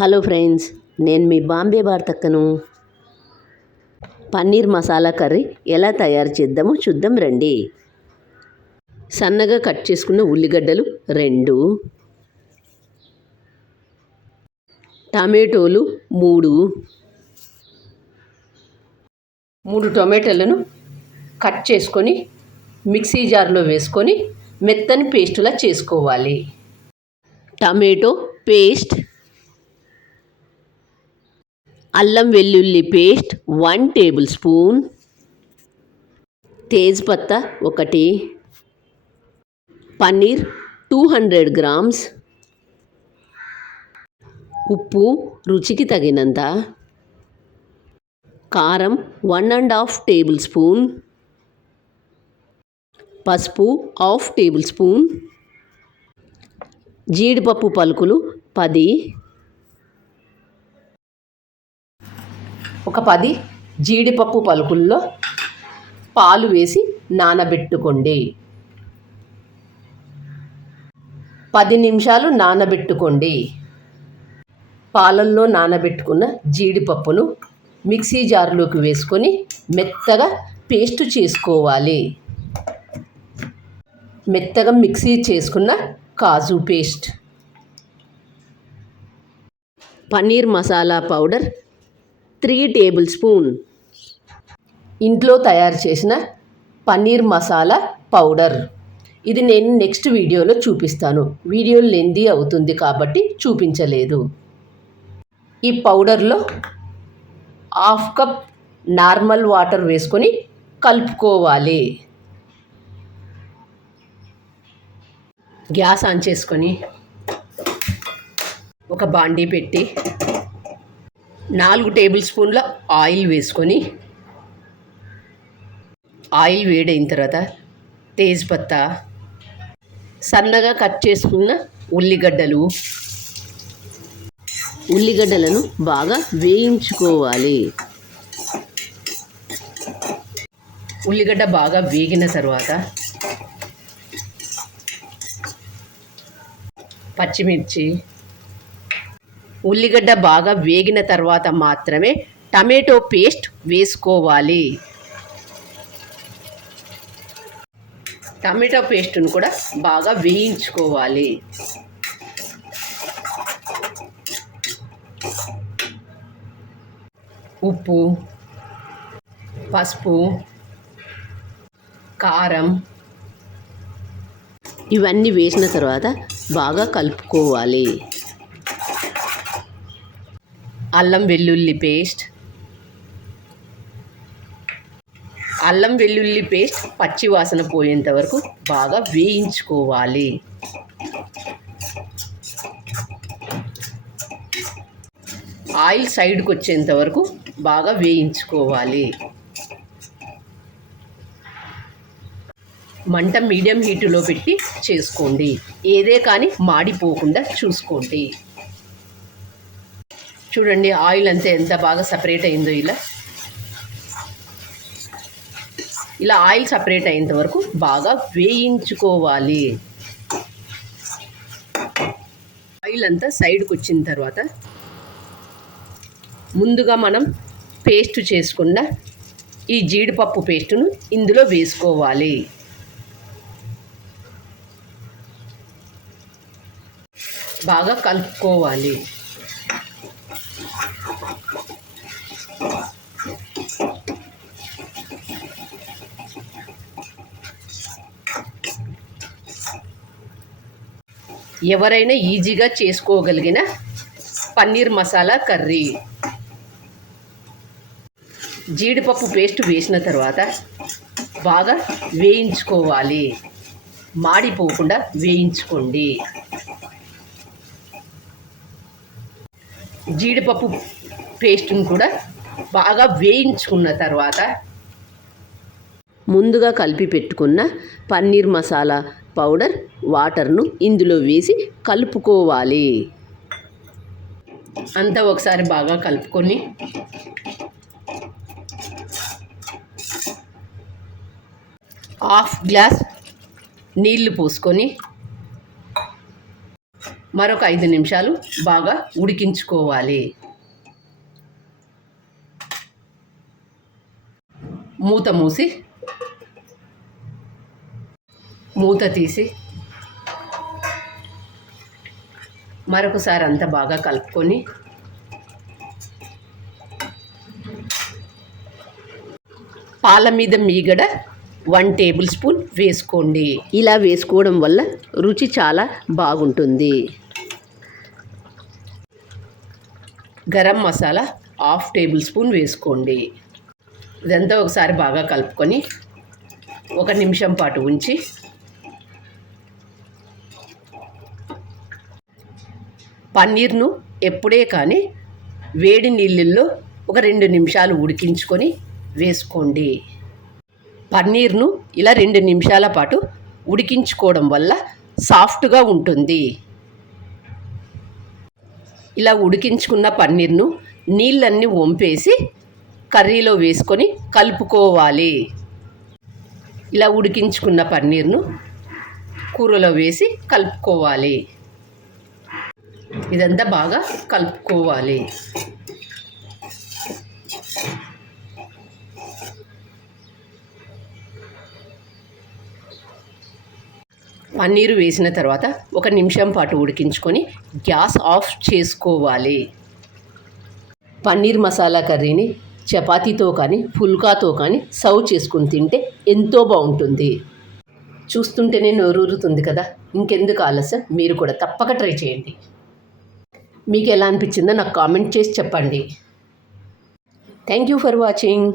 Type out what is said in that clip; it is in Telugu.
హలో ఫ్రెండ్స్ నేను మీ బాంబే భారతక్కను పన్నీర్ మసాలా కర్రీ ఎలా తయారు చేద్దామో చూద్దాం రండి. సన్నగా కట్ చేసుకున్న ఉల్లిగడ్డలు రెండు. టమాటోలు మూడు. మూడు టొమాటోలను కట్ చేసుకొని మిక్సీ జార్లో వేసుకొని మెత్తని పేస్టులా చేసుకోవాలి. టమాటో పేస్ట్ అల్లం వెల్లుల్లి పేస్ట్ వన్ టేబుల్ స్పూన్. తేజ్పత్తా ఒకటి. Paneer two hundred grams. ఉప్పు రుచికి తగినంత. కారం one and half tablespoon. పసుపు హాఫ్ టేబుల్ స్పూన్. జీడిపప్పు పలుకులు పది. ఒక పది జీడిపప్పు పలుకుల్లో పాలు వేసి నానబెట్టుకోండి. పది నిమిషాలు నానబెట్టుకోండి. పాలల్లో నానబెట్టుకున్న జీడిపప్పును మిక్సీ జార్లోకి వేసుకొని మెత్తగా పేస్ట్ చేసుకోవాలి. మెత్తగా మిక్సీ చేసుకున్న కాజు paste. Paneer masala powder three tablespoon. ఇంట్లో తయారు చేసిన పన్నీర్ మసాలా పౌడర్. ఇది నేను నెక్స్ట్ వీడియోలో చూపిస్తాను. వీడియో లెందీ అవుతుంది కాబట్టి చూపించలేదు. ఈ పౌడర్లో హాఫ్ కప్ నార్మల్ వాటర్ వేసుకొని కలుపుకోవాలి. గ్యాస్ ఆన్ చేసుకొని ఒక బాండీ పెట్టి నాలుగు టేబుల్ స్పూన్ల ఆయిల్ వేసుకొని ఆయిల్ వేడైన తర్వాత తేజ్పత్తా సన్నగా కట్ చేసుకున్న ఉల్లిగడ్డలు. ఉల్లిగడ్డలను బాగా వేయించుకోవాలి. ఉల్లిగడ్డ బాగా వేగిన తర్వాత పచ్చిమిర్చి ఉల్లిగడ్డ బాగా వేగిన తర్వాత మాత్రమే టమాటో పేస్ట్ వేసుకోవాలి. టమాటో పేస్ట్ను కూడా బాగా వేయించుకోవాలి. ఉప్పు పసుపు కారం ఇవన్నీ వేసిన తర్వాత బాగా కలుపుకోవాలి. అల్లం వెల్లుల్లి పేస్ట్. అల్లం వెల్లుల్లి పేస్ట్ పచ్చి వాసన పోయేంత వరకు బాగా వేయించుకోవాలి. ఆయిల్ సైడ్కి వచ్చేంత వరకు బాగా వేయించుకోవాలి. మంట మీడియం హీటులో పెట్టి చేసుకోండి. ఏదే కానీ మాడిపోకుండా చూసుకోండి. చూడండి ఆయిల్ అంతా ఎంత బాగా సపరేట్ అయిందో ఇలా. ఇలా ఆయిల్ సపరేట్ అయ్యేంత వరకు బాగా వేయించుకోవాలి. ఆయిల్ అంతా సైడ్కి వచ్చిన తర్వాత ముందుగా మనం పేస్ట్ చేసుకున్న ఈ జీడిపప్పు పేస్టును ఇందులో వేసుకోవాలి. బాగా కలుపుకోవాలి. ఎవరైనా ఈజీగా చేసుకోగలిగిన పన్నీర్ మసాలా కర్రీ. జీడిపప్పు పేస్ట్ వేసిన తర్వాత బాగా వేయించుకోవాలి. మాడిపోకుండా వేయించుకోండి. జీడిపప్పు పేస్ట్ని కూడా బాగా వేయించుకున్న తర్వాత ముందుగా కలిపి పెట్టుకున్న పన్నీర్ మసాలా పౌడర్ వాటర్ను ఇందులో వేసి కలుపుకోవాలి. అంతా ఒకసారి బాగా కలుపుకొని హాఫ్ గ్లాస్ నీళ్ళు పోసుకొని మరొక ఐదు నిమిషాలు బాగా ఉడికించుకోవాలి. మూత మూసి మూత తీసి మరొకసారి అంతా బాగా కలుపుకొని పాల మీద మీగడ వన్ టేబుల్ స్పూన్ వేసుకోండి. ఇలా వేసుకోవడం వల్ల రుచి చాలా బాగుంటుంది. Garam masala half tablespoon వేసుకోండి. ఇదంతా ఒకసారి బాగా కలుపుకొని ఒక నిమిషం పాటు ఉంచి పన్నీర్ను ఎప్పుడే కానీ వేడి నీళ్ళల్లో ఒక రెండు నిమిషాలు ఉడికించుకొని వేసుకోండి. పన్నీర్ను ఇలా రెండు నిమిషాల పాటు ఉడికించుకోవడం వల్ల సాఫ్ట్గా ఉంటుంది. ఇలా ఉడికించుకున్న పన్నీర్ను నీళ్ళన్నీ వంపేసి కర్రీలో వేసుకొని కలుపుకోవాలి. ఇలా ఉడికించుకున్న పన్నీర్ను కూరలో వేసి కలుపుకోవాలి. ఇదంతా బాగా కలుపుకోవాలి. పన్నీరు వేసిన తర్వాత ఒక నిమిషం పాటు ఉడికించుకొని గ్యాస్ ఆఫ్ చేసుకోవాలి. పన్నీర్ మసాలా కర్రీని చపాతీతో కానీ ఫుల్కాతో కానీ సర్వ్ చేసుకుని తింటే ఎంతో బాగుంటుంది. చూస్తుంటేనే నోరూరుతుంది కదా? ఇంకెందుకు ఆలస్యం? మీరు కూడా తప్పక ట్రై చేయండి. మీకు ఎలా అనిపించిందో నాకు కామెంట్ చేసి చెప్పండి. Thank you for watching